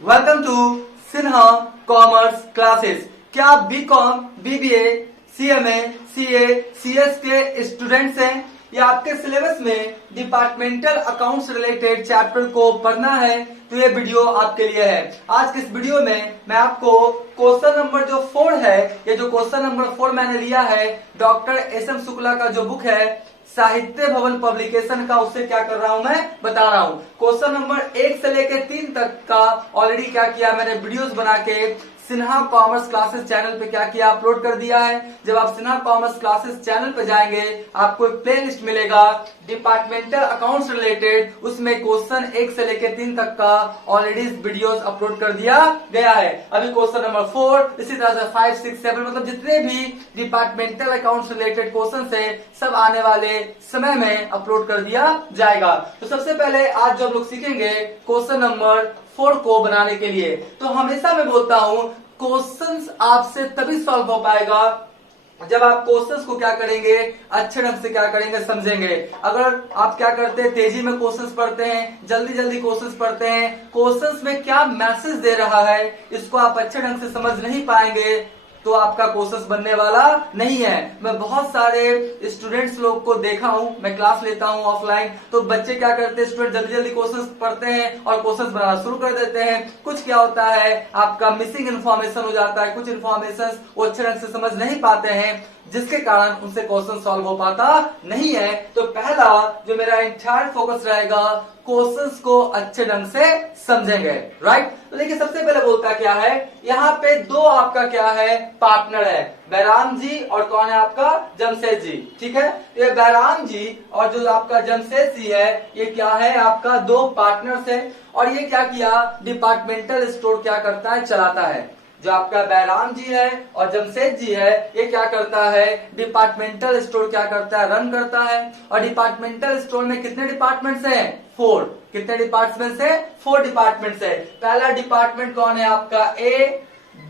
Welcome to Sinha commerce classes. क्या आप BCom, BBA, CMA, CA, CS के स्टूडेंट्स हैं या आपके सिलेबस में डिपार्टमेंटल अकाउंट्स रिलेटेड चैप्टर को पढ़ना है तो ये वीडियो आपके लिए है। आज के इस वीडियो में मैं आपको क्वेश्चन नंबर जो 4 है, ये जो क्वेश्चन नंबर 4 मैंने लिया है डॉक्टर एस एम शुक्ला का जो बुक है साहित्य भवन पब्लिकेशन का, उससे क्या कर रहा हूं मैं बता रहा हूं। क्वेश्चन नंबर 1 से लेकर 3 तक का ऑलरेडी क्या किया मैंने वीडियोस बना के सिन्हा कॉमर्स क्लासेस चैनल पे क्या किया अपलोड कर दिया है। जब आप सिन्हा कॉमर्स क्लासेस चैनल पे जाएंगे आपको एक प्ले लिस्ट मिलेगा डिपार्टमेंटल अकाउंट्स रिलेटेड, उसमें क्वेश्चन 1 से लेकर 3 तक का ऑलरेडी वीडियोस अपलोड कर दिया गया है। अभी क्वेश्चन नंबर 4, इसी तरह से 5, 6, 7 मतलब जितने भी डिपार्टमेंटल अकाउंट्स रिलेटेड क्वेश्चन है सब आने वाले समय में अपलोड कर दिया जाएगा। तो सबसे पहले आज जो हम लोग सीखेंगे क्वेश्चन नंबर 4 को बनाने के लिए, तो हमेशा मैं बोलता हूं क्वेश्चंस आपसे तभी सॉल्व हो पाएगा जब आप क्वेश्चंस को क्या करेंगे, अच्छे ढंग से क्या करेंगे, समझेंगे। अगर आप क्या करते हैं, तेजी में क्वेश्चंस पढ़ते हैं, जल्दी जल्दी क्वेश्चंस पढ़ते हैं, क्वेश्चंस में क्या मैसेज दे रहा है इसको आप अच्छे ढंग से समझ नहीं पाएंगे तो आपका क्वेश्चंस बनने वाला नहीं है। मैं बहुत सारे स्टूडेंट्स लोग को देखा हूं, मैं क्लास लेता हूं ऑफलाइन, तो बच्चे क्या करते हैं, स्टूडेंट जल्दी जल्दी क्वेश्चंस पढ़ते हैं और क्वेश्चंस बनाना शुरू कर देते हैं। कुछ क्या होता है आपका मिसिंग इन्फॉर्मेशन हो जाता है, कुछ इन्फॉर्मेशन वो अच्छे ढंग से समझ नहीं पाते हैं जिसके कारण उनसे क्वेश्चन सॉल्व हो पाता नहीं है। तो पहला जो मेरा इंटायर फोकस रहेगा क्वेश्चंस को अच्छे ढंग से समझेंगे, राइट। तो देखिए सबसे पहले बोलता क्या है, यहाँ पे दो आपका क्या है पार्टनर है, बैराम जी और कौन है आपका जमशेद जी, ठीक है। ये बैराम जी और जो आपका जमशेद जी है ये क्या है आपका दो पार्टनर्स है और ये क्या किया डिपार्टमेंटल स्टोर क्या करता है चलाता है। जो आपका बैराम जी है और जमशेद जी है ये क्या करता है डिपार्टमेंटल स्टोर क्या करता है रन करता है। और डिपार्टमेंटल स्टोर में कितने डिपार्टमेंट्स हैं 4। कितने डिपार्टमेंट्स है 4 डिपार्टमेंट्स है। पहला डिपार्टमेंट कौन है आपका ए,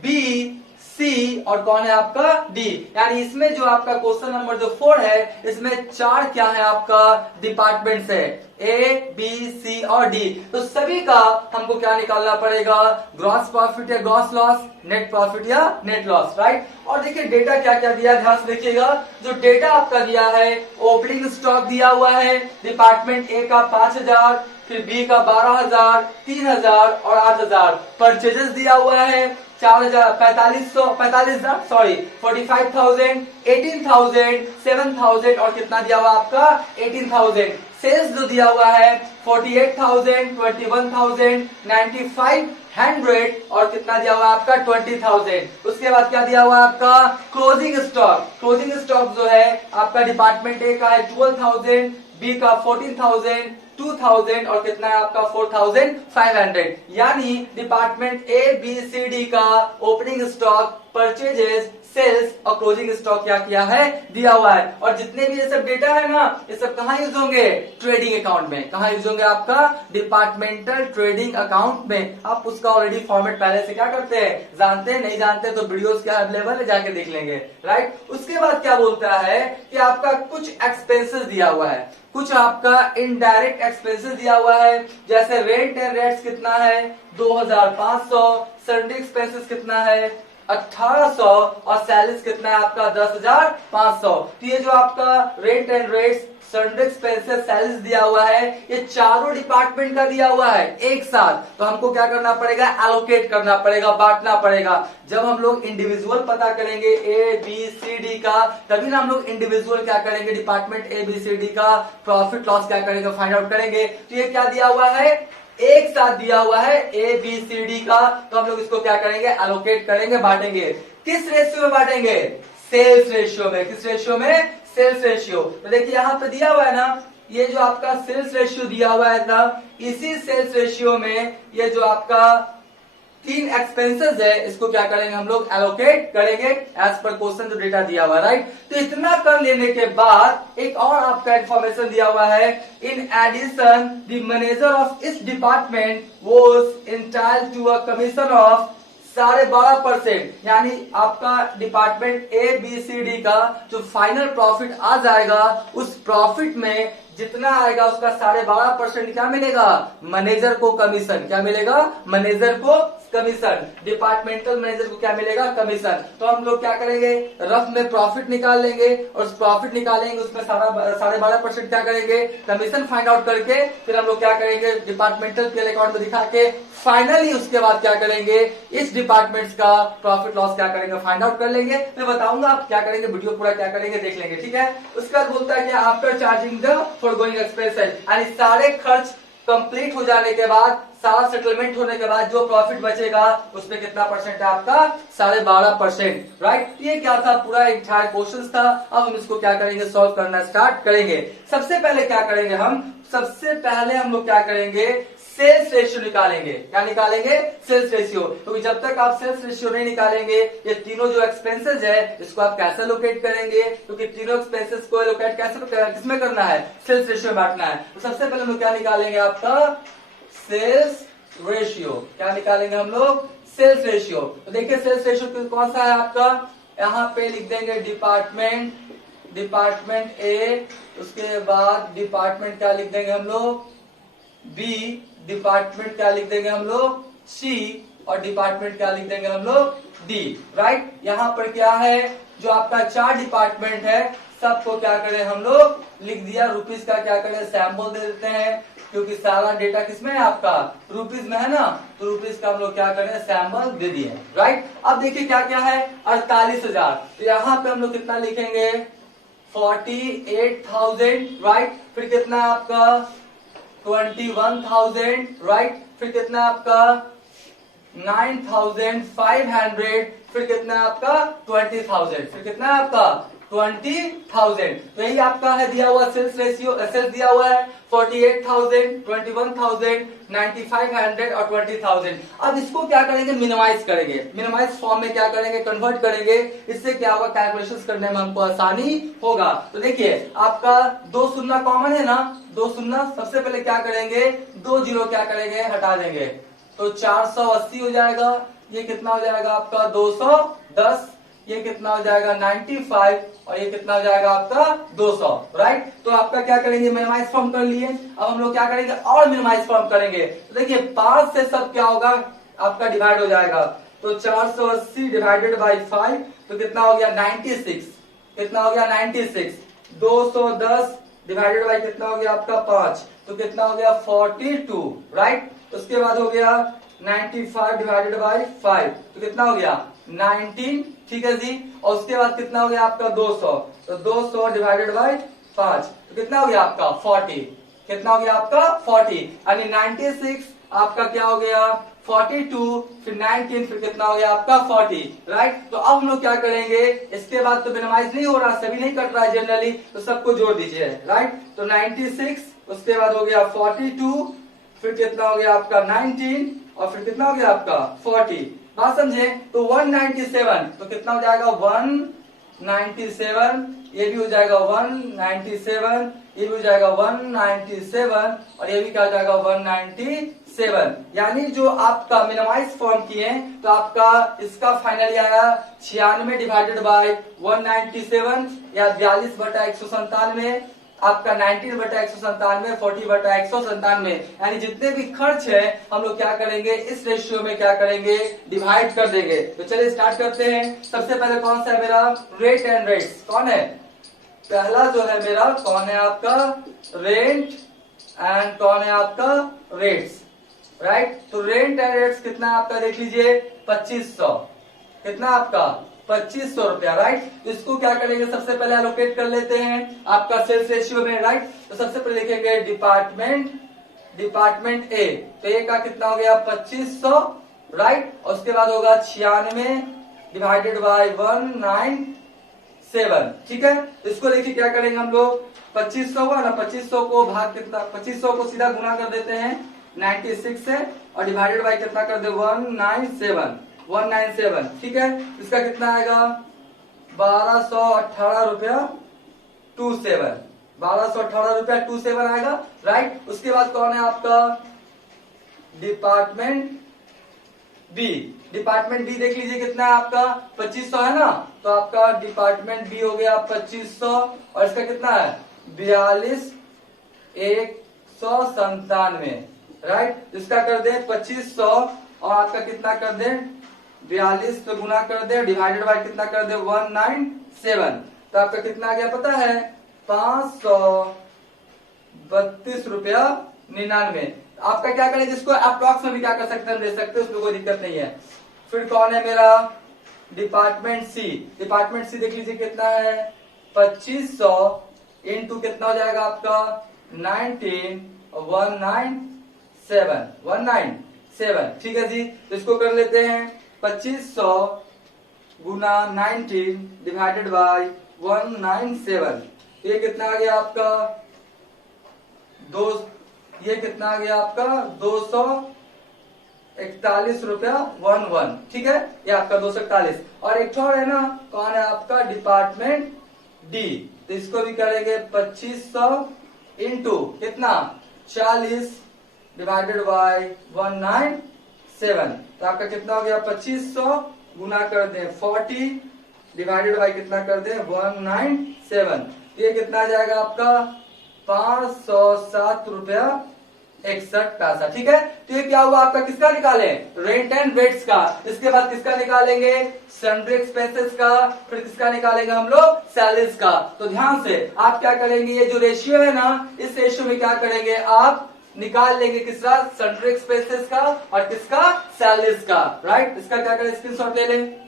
बी, सी और कौन है आपका डी। यानी इसमें जो आपका क्वेश्चन नंबर जो 4 है इसमें 4 क्या है आपका डिपार्टमेंट्स है, ए, बी, सी और डी। तो सभी का हमको क्या निकालना पड़ेगा, ग्रॉस प्रॉफिट या ग्रॉस लॉस, नेट प्रॉफिट या नेट लॉस, राइट। और देखिए डेटा क्या क्या दिया, ध्यान से देखिएगा। जो डेटा आपका दिया है ओपनिंग स्टॉक दिया हुआ है डिपार्टमेंट ए का 5000, फिर बी का 12000, 3000 और 8000। परचेजेस दिया हुआ है 4000, 45,000 सॉरी 45,000, 18,000, 7,000 और कितना दिया हुआ आपका 18,000। सेल्स जो दिया हुआ है 48,000, 21,000, 9,500 और कितना दिया हुआ आपका 20,000। उसके बाद क्या दिया हुआ आपका क्लोजिंग स्टॉक। क्लोजिंग स्टॉक जो है आपका डिपार्टमेंट ए का है 12,000, बी का 14,000, 2,000 और कितना है आपका 4,500। यानी department A, B, C, D का ओपनिंग स्टॉक, परचेजेस, सेल्स और क्लोजिंग स्टॉक क्या किया है दिया हुआ है। और जितने भी ये सब डेटा है ना ये सब कहाँ यूज होंगे, ट्रेडिंग अकाउंट में। कहाँ यूज होंगे आपका डिपार्टमेंटल ट्रेडिंग अकाउंट में। आप उसका ऑलरेडी फॉर्मेट पहले से क्या करते हैं जानते हैं, नहीं जानते तो वीडियोस क्या अवेलेबल है जाके देख लेंगे, राइट। उसके बाद क्या बोलता है कि आपका कुछ एक्सपेंसेस दिया हुआ है, कुछ आपका इनडायरेक्ट एक्सपेंसेस दिया हुआ है, जैसे रेंट एंड रेट्स कितना है 2,500, सैलरी एक्सपेंसेस कितना है 1,800 और सैलरीज कितना है आपका 10,500। तो ये जो आपका rent and rates, salary expenses, salaries दिया हुआ है ये चारों डिपार्टमेंट का दिया हुआ है एक साथ। तो हमको क्या करना पड़ेगा, एलोकेट करना पड़ेगा, बांटना पड़ेगा। जब हम लोग इंडिविजुअल पता करेंगे ए, बी, सी, डी का, तभी ना हम लोग इंडिविजुअल क्या करेंगे department A, B, C, D का प्रॉफिट लॉस क्या करेंगे फाइंड आउट करेंगे। तो ये क्या दिया हुआ है एक साथ दिया हुआ है ए, बी, सी, डी का। तो हम लोग इसको क्या करेंगे एलोकेट करेंगे, बांटेंगे। किस रेशियो में बांटेंगे, सेल्स रेशियो में। किस रेशियो में, सेल्स रेशियो। तो देखिए यहाँ पे दिया हुआ है ना ये जो आपका सेल्स रेशियो दिया हुआ है ना, इसी सेल्स रेशियो में ये जो आपका 3 एक्सपेंसेस है इसको क्या करेंगे हम लोग एलोकेट करेंगे एज पर क्वेश्चन जो डेटा दिया हुआ, राइट। तो इतना कर लेने के बाद एक और आपका इंफॉर्मेशन दिया हुआ है, in addition the manager of इस department was entitled to a commission of 12.5%। यानी आपका department A, B, C, D का जो फाइनल प्रॉफिट आ जाएगा उस प्रॉफिट में जितना आएगा उसका 12.5% क्या मिलेगा, मैनेजर को कमीशन। क्या मिलेगा, मैनेजर को कमीशन। डिपार्टमेंटल मैनेजर को क्या मिलेगा, कमीशन। तो हम लोग क्या करेंगे, रफ में प्रॉफिट निकाल लेंगे और प्रॉफिट निकालेंगे, उसमें 12.5% क्या करेंगे, कमीशन फाइंड आउट करके फिर हम लोग क्या करेंगे, डिपार्टमेंटल पीएल अकाउंट में दिखा के फाइनली उसके बाद क्या करेंगे, इस डिपार्टमेंट्स का प्रॉफिट लॉस क्या करेंगे, फाइंड आउट कर लेंगे। मैं बताऊंगा आप क्या करेंगे, वीडियो पूरा क्या करेंगे देख लेंगे, ठीक है। उसके बाद बोलता है कि after charging the forgoing expenses, यानी सारे खर्च कंप्लीट हो जाने के बाद, सारा सेटलमेंट होने के बाद जो प्रॉफिट बचेगा उसमें कितना परसेंट है आपका, 12.5%, राइट। ये क्या था, पूरा इंटायर क्वेश्चन था। अब हम इसको क्या करेंगे, सॉल्व करना स्टार्ट करेंगे। सबसे पहले क्या करेंगे सबसे पहले हम लोग क्या करेंगे, सेल्स रेशियो निकालेंगे। क्या निकालेंगे, सेल्स रेशियो। क्योंकि जब तक आप सेल्स रेशियो नहीं निकालेंगे, ये तीनों जो एक्सपेंसेस है इसको आप कैसे लोकेट करेंगे, क्योंकि तीनों एक्सपेंसेस को लोकेट कैसे किसमें करना है, सेल्स रेशियो में बांटना है। तो सबसे पहले हम लोग क्या निकालेंगे, आपका सेल्स रेशियो। क्या निकालेंगे हम लोग, सेल्स रेशियो। तो देखिए सेल्स रेशियो कौन सा है आपका, यहाँ पे लिख देंगे डिपार्टमेंट ए, उसके बाद डिपार्टमेंट क्या लिख देंगे हम लोग, बी, डिपार्टमेंट क्या लिख देंगे हम लोग, सी, और डिपार्टमेंट क्या लिख देंगे हम लोग, डी, राइट। यहाँ पर क्या है, जो आपका 4 डिपार्टमेंट है सबको क्या करें हम लोग, लिख दिया। रुपीज का क्या करें, सैंपल दे देते हैं, क्योंकि सारा डेटा किसमें है आपका, रुपीज में है ना, तो रुपीज का हम लोग क्या करें, सैंपल दे दिए, राइट। अब देखिए क्या क्या है, 48,000। तो यहाँ पे हम लोग कितना लिखेंगे, 48,000, राइट। फिर कितना आपका 21,000, राइट। फिर कितना आपका 9,500, फिर कितना आपका 20,000, फिर कितना आपका 20,000। तो यही आपका है दिया हुआ सेल्स रेशियो, सेल्स दिया हुआ है 48,000, 21,000, 9,500 और 20,000। अब इसको क्या करेंगे, मिनिमाइज करेंगे, मिनिमाइज फॉर्म में क्या करेंगे, कन्वर्ट करेंगे। इससे क्या होगा, कैलकुलेशंस करने में हमको आसानी होगा। तो देखिए आपका 2 शून्य कॉमन है ना, 2 शून्य। सबसे पहले क्या करेंगे, 2 जीरो क्या करेंगे, हटा देंगे, तो 480 हो जाएगा। ये कितना हो जाएगा आपका 210, ये कितना हो जाएगा 95, और ये कितना हो जाएगा आपका 200, राइट। तो आपका क्या करेंगे, मिनिमाइज फॉर्म कर लिए। अब हम लोग क्या करेंगे, और मिनिमाइज फॉर्म करेंगे। तो देखिए 5 से सब क्या होगा, आपका डिवाइड हो जाएगा। तो 480 डिवाइडेड बाई 5, तो कितना हो गया 96, कितना हो गया 96। 210 डिवाइडेड बाई कितना हो गया आपका 5, तो कितना हो गया 42, राइट। उसके बाद हो गया 95 डिवाइडेड बाई 5, तो कितना हो गया 19, ठीक है जी। और उसके बाद कितना हो गया आपका 200, तो 200 डिवाइडेड बाई 5, तो कितना हो गया आपका 40, कितना हो गया आपका 40, यानी 96 आपका क्या हो गया 42, फिर 19, फिर कितना हो गया आपका 40, राइट। तो अब हम लोग क्या करेंगे, इसके बाद तो मिनिमाइज नहीं हो रहा, सभी नहीं कट रहा है जनरली, तो सबको जोड़ दीजिए, राइट। तो 96, उसके बाद हो गया 42, फिर कितना हो गया आपका 19, और फिर कितना हो गया आपका 40, बात समझे। तो 197, तो कितना हो जाएगा 197, ये भी हो जाएगा 197, ये भी हो जाएगा 197, और ये भी क्या हो जाएगा 197। यानी जो आपका मिनिमाइज फॉर्म किए तो आपका इसका फाइनली आया 96 डिवाइडेड बाय 197, या 42/197, आपका 19/197, 40/197, यानी जितने भी खर्च है हम लोग क्या करेंगे, इस रेशियो में क्या करेंगे, डिवाइड कर देंगे। तो चलिए स्टार्ट करते हैं। सबसे पहले कौन सा है मेरा, रेट एंड रेट्स, कौन है पहला जो है मेरा, कौन है आपका रेंट, एंड कौन है आपका रेट्स, राइट। तो रेंट एंड रेट्स कितना है आपका, देख लीजिए 2500, कितना आपका 2500 रुपया, राइट। तो इसको क्या करेंगे, सबसे पहले एलोकेट कर लेते हैं आपका सेल्स रेशियो में, राइट। तो सबसे पहले लिखेंगे डिपार्टमेंट ए, तो ए का कितना हो गया 2500, राइट। और उसके बाद होगा 96 डिवाइडेड बाय 197, ठीक है। तो इसको देखिए क्या करेंगे हम लोग, 2500 हुआ ना, 2500 को भाग कितना, 2500 को सीधा गुना कर देते हैं 96 से, और डिवाइडेड बाय कितना कर दे 197, ठीक है। इसका कितना आएगा 1218 रुपया 27, 1218 रुपया 27 आएगा, राइट। उसके बाद कौन है आपका डिपार्टमेंट बी, डिपार्टमेंट बी देख लीजिए कितना है आपका 2500 है ना, तो आपका डिपार्टमेंट बी हो गया 2500, और इसका कितना है 197, राइट। इसका कर दे 2500 और आपका कितना कर दे 42 पे गुना कर दे, डिवाइडेड बाय कितना कर दे 197, तो आपका कितना आ गया पता है 532.99। आपका क्या करें, जिसको अप्रॉक्स में भी क्या कर सकते हैं हम दे सकते हैं, उसमें कोई दिक्कत नहीं है। फिर कौन है मेरा डिपार्टमेंट सी। डिपार्टमेंट सी देख लीजिए कितना है 2500 इंटू कितना हो जाएगा आपका 19197, ठीक है जी। तो इसको कर लेते हैं 2500 गुना 19 डिवाइडेड बाय 197, ये कितना आ गया आपका ये कितना आ गया आपका 241.11, ठीक है, ये आपका 241। और एक और है ना, कौन है आपका डिपार्टमेंट डी, तो इसको भी करेंगे 2500 इंटू कितना 40 डिवाइडेड बाय 197, तो आपका कितना हो गया 2500 गुना कर दे 40 डिवाइडेड बाय कितना कर दे 197, ये कितना आ जाएगा आपका 507.61, ठीक है। तो ये क्या हुआ आपका, किसका निकाले रेंट एंड वेट्स का, इसके बाद किसका निकालेंगे सन्ड्री एक्सपेंसेस का, फिर किसका निकालेंगे हम लोग सैलरीज का। तो ध्यान से आप क्या करेंगे, ये जो रेशियो है ना, इस रेशियो में क्या करेंगे आप निकाल लेंगे किसका सन्ड्री एक्सपेंसेस का और किसका सैलरीज का, राइट। इसका क्या करें स्क्रीनशॉट ले लें।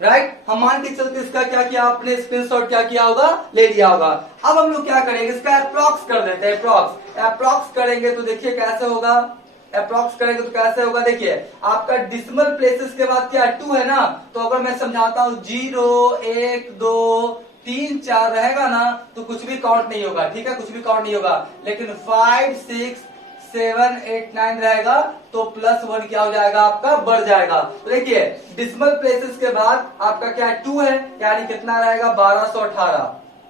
राइट, हम मान के चलते इसका क्या किया आपने स्क्रीनशॉट क्या किया होगा ले लिया होगा। अब हम लोग क्या करेंगे, इसका अप्रॉक्स कर देते हैं। अप्रॉक्स करेंगे तो देखिए कैसे होगा, अप्रॉक्स करेंगे तो कैसे होगा, देखिए आपका डिसिमल प्लेसेस के बाद क्या 2 है ना, तो अगर मैं समझाता हूँ 0 1 2 3 4 रहेगा ना तो कुछ भी काउंट नहीं होगा, ठीक है, कुछ भी काउंट नहीं होगा। लेकिन 5 6 7 8 9 रहेगा तो +1 क्या हो जाएगा आपका बढ़ जाएगा। तो देखिए डिसिमल प्लेसेस के बाद आपका क्या 2 है, यानी कितना रहेगा 1218,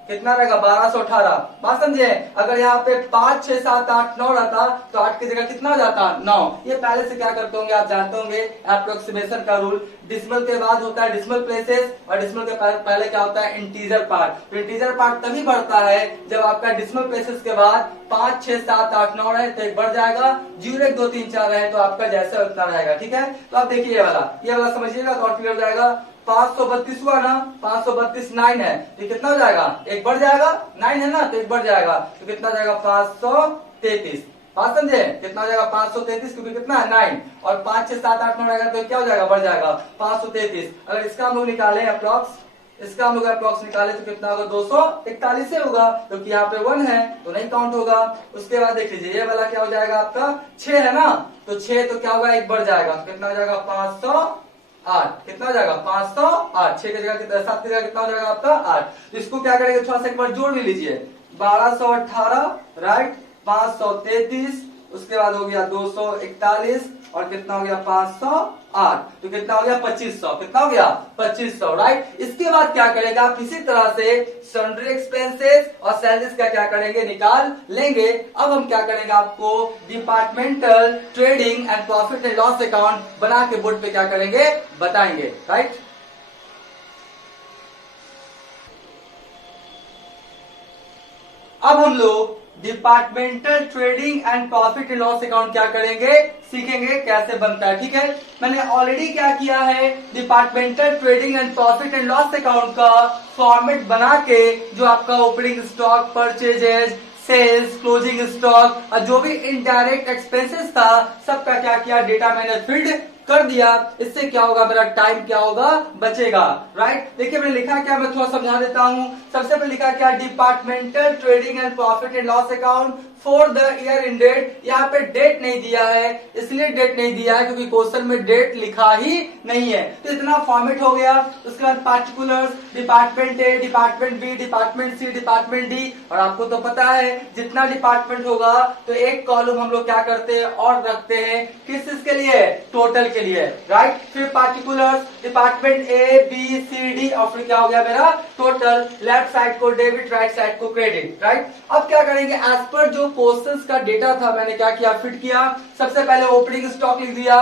कितना रहेगा 1218, बात समझे। अगर यहाँ पे 5 6 7 8 9 रहता तो 8 की जगह कितना हो जाता 9। ये पहले से क्या करते होंगे आप जानते होंगे अप्रोक्सीमेशन का रूल, डिसिमल के बाद होता है डिसिमल प्लेसेस और डिसिमल के पहले क्या होता है इंटीजर पार्ट। तो इंटीजर पार्ट तभी बढ़ता है जब आपका डिसिमल प्लेसेस के बाद 5 6 7 8 9 रहे तो एक बढ़ जाएगा, 0 1 2 3 4 रहे तो आपका जैसा उतना रहेगा, ठीक है। तो आप देखिए ये वाला समझिएगा तो और क्लियर हो जाएगा। 532 हुआ ना, 532 9 है तो कितना हो जाएगा एक बढ़ जाएगा, 9 है ना तो एक बढ़ जाएगा तो कितना हो जाएगा 533, बात समझे, कितना हो जाएगा 533 क्योंकि कितना है 9 और 5 6 7 8 9 रहेगा तो क्या हो जाएगा बढ़ जाएगा 533। अगर इसका हम लोग निकाले अप्रॉक्स, इसका हम लोग अप्रॉक्स निकाले तो कितना होगा 241 से होगा क्योंकि यहाँ पे 1 है तो नहीं काउंट होगा। उसके बाद देख लीजिए ये वाला क्या हो जाएगा आपका 6 है ना, तो 6 तो क्या होगा एक बढ़ जाएगा तो कितना हो जाएगा 508, कितना हो जाएगा 508, 6 की जगह 7 की जगह कितना हो जाएगा आपका 8। तो इसको क्या करेंगे थोड़ा सा एक बार जोड़ भी लीजिए, 1218 राइट 533, उसके बाद हो गया 241 और कितना हो गया 508, तो कितना हो गया 2500, कितना हो गया 2500 राइट। इसके बाद क्या करेंगे आप इसी तरह से सन्ड्री एक्सपेंसेस और सैलरीज का क्या करेंगे निकाल लेंगे। अब हम क्या करेंगे आपको departmental trading and profit and loss account बना के बोर्ड पे क्या करेंगे बताएंगे, राइट। अब हम लोग departmental trading and profit and loss account क्या करेंगे सीखेंगे कैसे बनता है, ठीक है। मैंने ऑलरेडी क्या किया है departmental trading and profit and loss account का फॉर्मेट बना के जो आपका opening stock, purchases, sales, closing stock और जो भी इनडायरेक्ट एक्सपेंसेस था सबका क्या किया डेटा मैंने फील्ड कर दिया। इससे क्या होगा मेरा टाइम क्या होगा बचेगा, राइट। देखिए मैंने लिखा क्या, मैं थोड़ा समझा देता हूं। सबसे पहले लिखा क्या departmental trading and profit and loss account for the year in date, यहाँ पे डेट नहीं दिया है, इसलिए डेट नहीं दिया है क्योंकि क्वेश्चन में डेट लिखा ही नहीं है। तो इतना फॉर्मेट हो गया। उसके बाद particulars, department A, department B, department C, department D, और आपको तो पता है जितना डिपार्टमेंट होगा तो एक कॉलम हम लोग क्या करते हैं और रखते हैं, किस चीज के लिए, टोटल के लिए, राइट। फिर particulars, department A B C D, और फिर क्या हो गया मेरा टोटल, लेफ्ट साइड को डेबिट, राइट साइड को क्रेडिट, राइट। अब क्या करेंगे, एज पर जो क्वेश्चंस का डेटा था मैंने क्या किया, फिट किया। सबसे पहले ओपनिंग स्टॉक लिख दिया,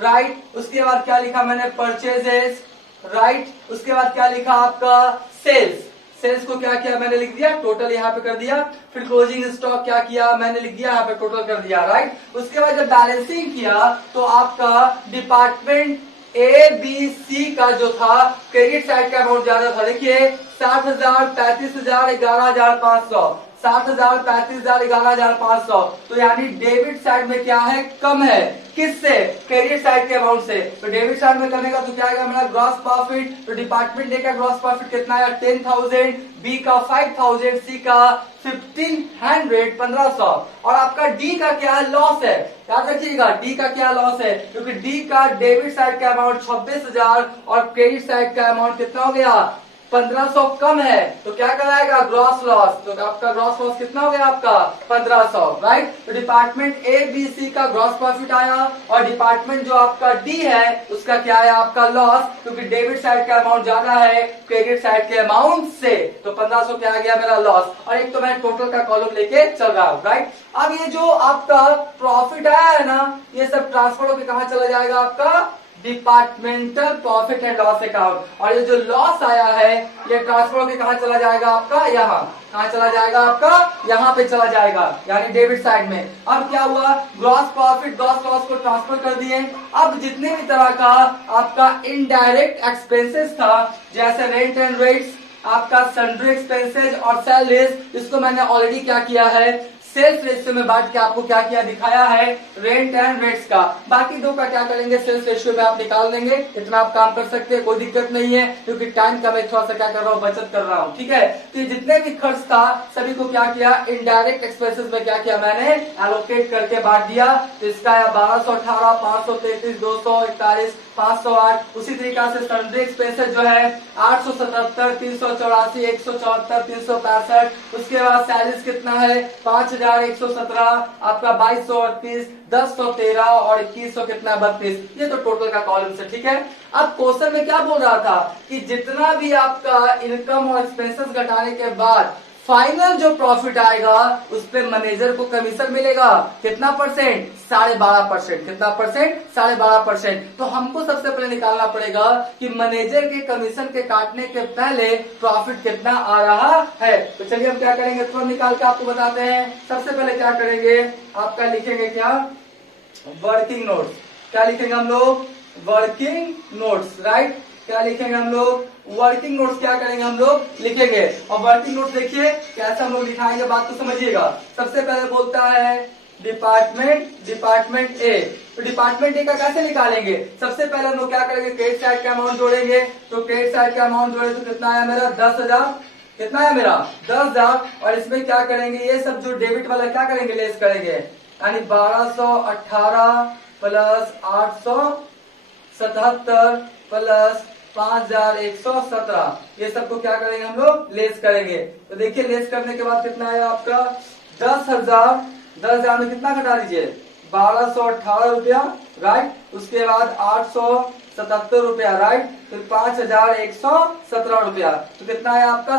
राइट। उसके बाद क्या लिखा मैंने, परचेजेस, राइट। उसके बाद क्या लिखा आपका, सेल्स, सेल्स को क्या किया मैंने लिख दिया, टोटल यहाँ पे कर दिया। फिर क्लोजिंग स्टॉक क्या किया मैंने लिख दिया, यहाँ पे टोटल कर दिया, राइट। उसके बाद जब बैलेंसिंग किया तो आपका डिपार्टमेंट ए बी सी का जो था क्रेडिट साइड का अमाउंट ज्यादा था। देखिए 60,000, 35,000, 11,500, 60,000, 35,000, 11,500, तो यानी डेबिट साइड में क्या है, कम है, किससे, क्रेडिट साइड के अमाउंट से। तो डेबिट साइड में कमेगा तो क्या आएगा मेरा ग्रॉस प्रॉफिट। तो डिपार्टमेंट ए का ग्रॉस प्रॉफिट कितना है, 10,000, बी का 5,000, सी का 1,500, 1,500, और आपका डी का क्या लॉस है, याद रखिएगा डी का क्या लॉस है, क्योंकि डी का डेबिट साइड का अमाउंट 26,000 और क्रेडिट साइड का अमाउंट कितना हो गया, 1,500 कम है, तो क्या कराएगा, ग्रॉस लॉस। तो आपका ग्रॉस लॉस कितना हो गया आपका 1,500, राइट। तो डिपार्टमेंट ए बी सी का ग्रॉस प्रॉफिट आया, और डिपार्टमेंट जो आपका डी है उसका क्या है आपका लॉस, क्योंकि डेबिट साइड का अमाउंट ज्यादा है क्रेडिट साइड के अमाउंट से, तो 1,500 क्या आ गया मेरा लॉस। और एक तो मैं टोटल का कॉलम लेके चल रहा हूँ, राइट। अब ये जो आपका प्रॉफिट आया है ना, ये सब ट्रांसफर होकर कहाँ चला जाएगा आपका, departmental profit and loss account. और ये जो लॉस आया है ये ट्रांसफर होकर कहाँ चला जाएगा आपका, यहाँ, कहाँ चला जाएगा आपका, यहाँ पे चला जाएगा, यानी डेबिट साइड में। अब क्या हुआ, ग्रॉस प्रॉफिट ग्रॉस लॉस को ट्रांसफर कर दिए। अब जितने भी तरह का आपका इनडायरेक्ट एक्सपेंसेस था, जैसे रेंट एंड रेट्स, आपका सन्ड्री एक्सपेंसेस और सैलरीज, इसको मैंने ऑलरेडी क्या किया है, सेल्स रेशियो में बांट के आपको क्या किया, दिखाया है रेंट एंड रेट्स का। बाकी दो का क्या करेंगे, सेल्स रेशियो में आप निकाल देंगे, इतना आप काम कर सकते हैं, कोई दिक्कत नहीं है, क्योंकि टाइम का मैं थोड़ा सा क्या कर रहा हूँ, बचत कर रहा हूँ, ठीक है। तो ये जितने भी खर्च था सभी को क्या किया, इनडायरेक्ट एक्सपेंसेस में क्या किया मैंने, एलोकेट करके बांट दिया। तो इसका 1218, 533, 241, 508। उसी तरीका से सन्ड्री एक्सपेंसेस जो है 877, 384, 174, 365। उसके बाद सैलरीज कितना है 5,117, आपका 2,238, 10,113 और 2,100 कितना 32। ये तो टोटल का कॉलम से, ठीक है। अब क्वेश्चन में क्या बोल रहा था कि जितना भी आपका इनकम और एक्सपेंसेस घटाने के बाद फाइनल जो प्रॉफिट आएगा उस पे मैनेजर को कमीशन मिलेगा, कितना परसेंट, 12.5%। कितना परसेंट, 12.5%। तो हमको सबसे पहले निकालना पड़ेगा कि मैनेजर के कमीशन के काटने के पहले प्रॉफिट कितना आ रहा है। तो चलिए हम क्या करेंगे, थोड़ा निकाल के आपको बताते हैं। सबसे पहले क्या करेंगे, आपका लिखेंगे क्या, वर्किंग नोट्स। क्या लिखेंगे हम लोग, वर्किंग नोट्स, राइट। क्या लिखेंगे हम लोग, वर्किंग नोट्स क्या करेंगे हम लोग लिखेंगे। और वर्किंग नोट्स देखिए कैसे हम लोग लिखाएंगे, बात को समझिएगा। सबसे पहले बोलता है डिपार्टमेंट ए, तो डिपार्टमेंट ए का कैसे निकालेंगे, सबसे पहले हम लोग क्या करेंगे, क्रेडिट साइड का अमाउंट जोड़ेंगे। तो क्रेडिट साइड का अमाउंट जोड़े तो कितना आया मेरा 10,000, कितना है मेरा 10,000। और इसमें क्या करेंगे, ये सब जो डेबिट वाला क्या करेंगे, लेस करेंगे, यानी 1,218 प्लस 877 प्लस 5,117, ये सबको क्या करेंगे हम लोग, लेस करेंगे। तो देखिए लेस करने के बाद कितना है आपका 10,000, 10,000 में कितना घटा दीजिए 1,218 रुपया, राइट। उसके बाद 877 रुपया, राइट। फिर 5,117 रुपया, तो कितना है आपका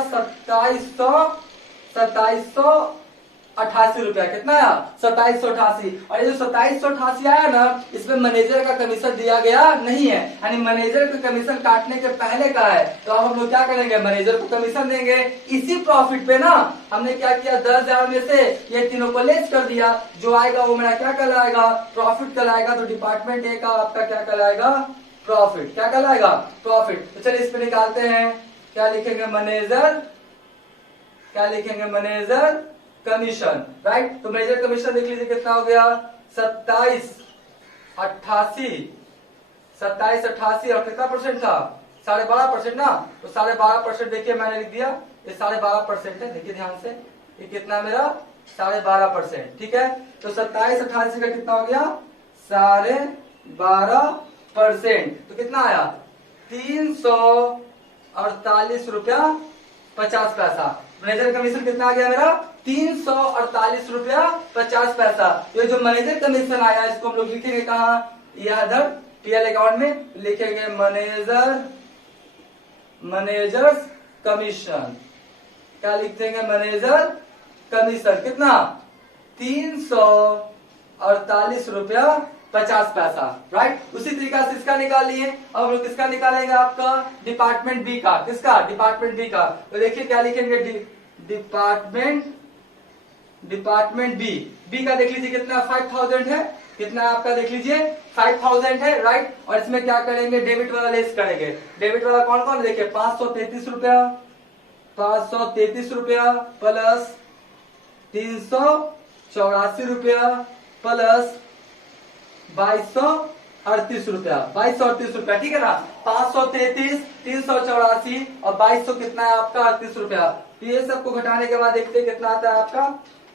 2,788 रुपया, कितना है 2,788। और ये जो 2,788 आया ना, इसमें मैनेजर का कमीशन दिया गया नहीं है, यानी मैनेजर का कमीशन काटने के पहले का है। तो अब हम लोग क्या करेंगे, मैनेजर को कमीशन देंगे। इसी प्रॉफिट पे ना हमने क्या किया, 10,000 में से ये तीनों को लेस कर दिया, जो आएगा वो मेरा क्या कहलाएगा, प्रॉफिट कहलाएगा। तो डिपार्टमेंट ए का आपका क्या कहलाएगा, प्रॉफिट। क्या कहलाएगा, प्रॉफिट। तो चलिए इस पे निकालते हैं, क्या लिखेंगे मैनेजर, क्या लिखेंगे मैनेजर कमीशन, राइट। तो मैनेजर कमीशन देख लीजिए कितना हो गया 2788 और कितना परसेंट था 12.5% ना, तो 12.5% देखिए मैंने लिख दिया, ये 12.5% है। देखिए ध्यान से, ये कितना मेरा 12.5%। ठीक है, तो 27-28 का कितना हो गया 12.5%। तो कितना आया 348 रुपया 50 पैसा। मैनेजर कमीशन कितना आ गया मेरा 348 रुपया 50 पैसा। ये जो मैनेजर कमीशन आया इसको हम लोग लिखेंगे कहा इधर पीएल अकाउंट में लिखेंगे मैनेजर्स कमीशन। क्या लिखेंगे मैनेजर कमीशन कितना 348 रुपया 50 पैसा। राइट, उसी तरीका से इसका निकालिए। अब हम लोग किसका निकालेंगे आपका डिपार्टमेंट बी का। किसका डिपार्टमेंट बी का, तो देखिए क्या लिखेंगे डिपार्टमेंट बी का देख लीजिए कितना 5000 है। कितना आपका देख लीजिए 5000 है। राइट, और इसमें क्या करेंगे डेबिट वाला लेस करेंगे। डेबिट वाला कौन कौन देखिए 533 रुपया प्लस 384 रुपया प्लस 2238 रुपया। ठीक है ना, 533 384 और 2200 कितना है आपका 38 रुपया। तो ये सबको घटाने के बाद देखते हैं कितना आता है आपका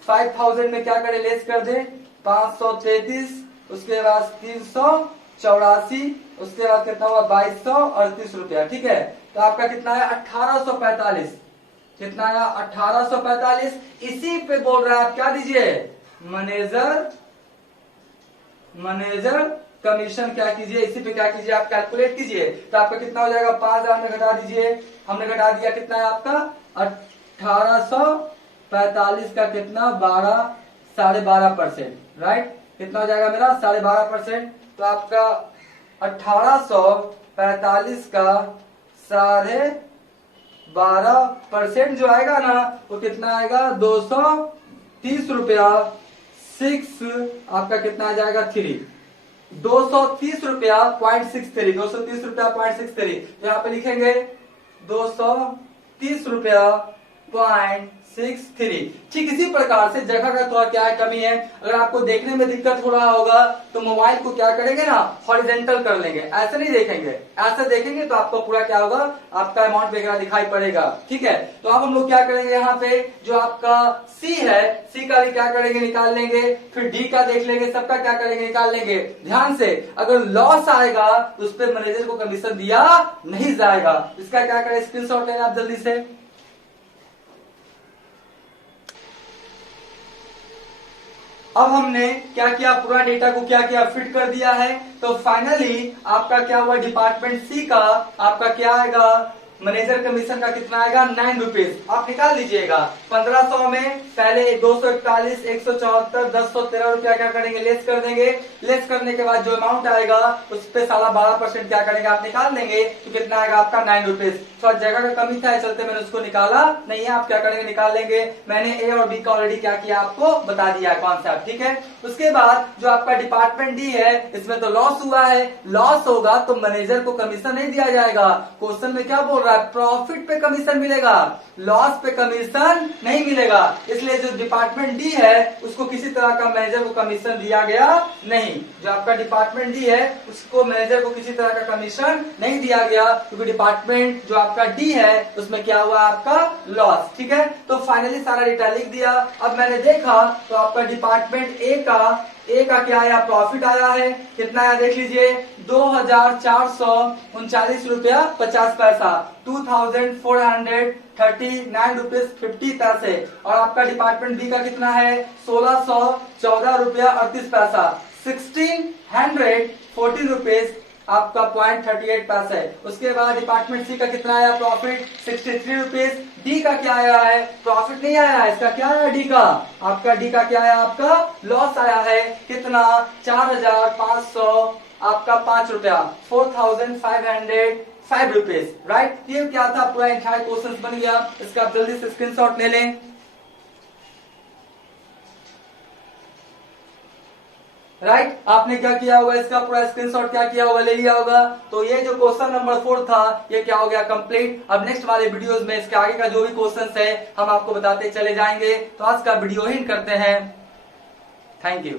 5000 में क्या करें लेस कर दे 533 उसके बाद 384 उसके बाद कितना हुआ 2238 रुपया। ठीक है, तो आपका कितना है 1845। कितना है 1845। इसी पे बोल रहा है आप क्या दीजिए मैनेजर कमीशन क्या कीजिए, इसी पे क्या कीजिए आप कैलकुलेट कीजिए। तो आपका कितना हो जाएगा 5000 में घटा दीजिए। हमने घटा दिया कितना है आपका 1845 का कितना 12.5%। राइट, कितना हो जाएगा मेरा 12.5%। तो आपका 1845 का 12.5% जो आएगा ना वो कितना आएगा 230 रुपया 6 आपका कितना आ जाएगा 3 230 रुपया 0.63 230 रुपया 0.63। तो यहाँ पे लिखेंगे 230 रुपया 0.63। ठीक इसी प्रकार से जगह का थोड़ा क्या कमी है। अगर आपको देखने में दिक्कत हो रहा होगा तो मोबाइल को क्या करेंगे ना हॉरिजेंटल कर लेंगे, ऐसे नहीं देखेंगे। ऐसे देखेंगे तो आपको पूरा क्या होगा आपका अमाउंट वगैरह दिखाई पड़ेगा। ठीक है, तो अब हम लोग क्या करेंगे यहाँ पे जो आपका सी है सी का भी क्या करेंगे निकाल लेंगे, फिर डी का देख लेंगे, सबका क्या करेंगे निकाल लेंगे। ध्यान से, अगर लॉस आएगा तो उस पर मैनेजर को कमीशन दिया नहीं जाएगा। इसका क्या करें स्क्रीनशॉट लेना आप जल्दी से। अब हमने क्या किया पूरा डेटा को क्या किया फिट कर दिया है। तो फाइनली आपका क्या हुआ डिपार्टमेंट सी का आपका क्या आएगा मैनेजर कमीशन का कितना आएगा 9 रुपीज। आप निकाल लीजिएगा 1500 में पहले 241 174 1013 रुपया क्या करेंगे लेस कर देंगे। लेस करने के बाद जो अमाउंट आएगा उस पे 12.5% क्या करेंगे आप निकाल देंगे। तो कितना आएगा आपका 9 रुपीज। तो जगह का कमी था चलते मैंने उसको निकाला नहीं है। आप क्या करेंगे निकाल लेंगे। मैंने ए और बी का ऑलरेडी क्या किया आपको बता दिया है कॉन्सेप्ट। ठीक है, उसके बाद जो आपका डिपार्टमेंट डी है इसमें तो लॉस हुआ है। लॉस होगा तो मैनेजर को कमीशन नहीं दिया जाएगा। क्वेश्चन में क्या बोल रहा है प्रॉफिट पे कमीशन मिलेगा, लॉस पे कमीशन नहीं मिलेगा। इसलिए जो डिपार्टमेंट डी है उसको किसी तरह का मैनेजर को कमीशन दिया गया नहीं। जो आपका डिपार्टमेंट डी है उसको मैनेजर को किसी तरह का कमीशन नहीं दिया गया क्योंकि डिपार्टमेंट जो आपका डी है उसमें क्या हुआ आपका लॉस। ठीक है, तो फाइनली सारा डेटा लिख दिया। अब मैंने देखा तो आपका डिपार्टमेंट ए का क्या आया प्रॉफिट आया है। कितना आया देख लीजिए 2439 रुपया 50 पैसा 2439 रुपीज 50 पैसे। और आपका डिपार्टमेंट बी का कितना है 1614 रुपया 38 पैसा 1614 रुपीज आपका 0.38 पैसा है। उसके बाद डिपार्टमेंट सी का कितना आया प्रॉफिट 63 रुपीज। डी का क्या आया है प्रॉफिट नहीं आया है। इसका क्या आया डी का आपका डी का क्या आया आपका लॉस आया है। कितना 4500 आपका 5 रुपया 4505 रुपीज। राइट, ये क्या था पूरा एंटायर क्वेश्चन बन गया। इसका आप जल्दी से स्क्रीनशॉट ले लें। राइट, आपने क्या किया होगा इसका पूरा स्क्रीनशॉट क्या किया होगा ले लिया होगा। तो ये जो क्वेश्चन नंबर 4 था ये क्या हो गया कंप्लीट। अब नेक्स्ट वाले वीडियोस में इसके आगे का जो भी क्वेश्चंस है हम आपको बताते चले जाएंगे। तो आज का वीडियो ही करते हैं। Thank you.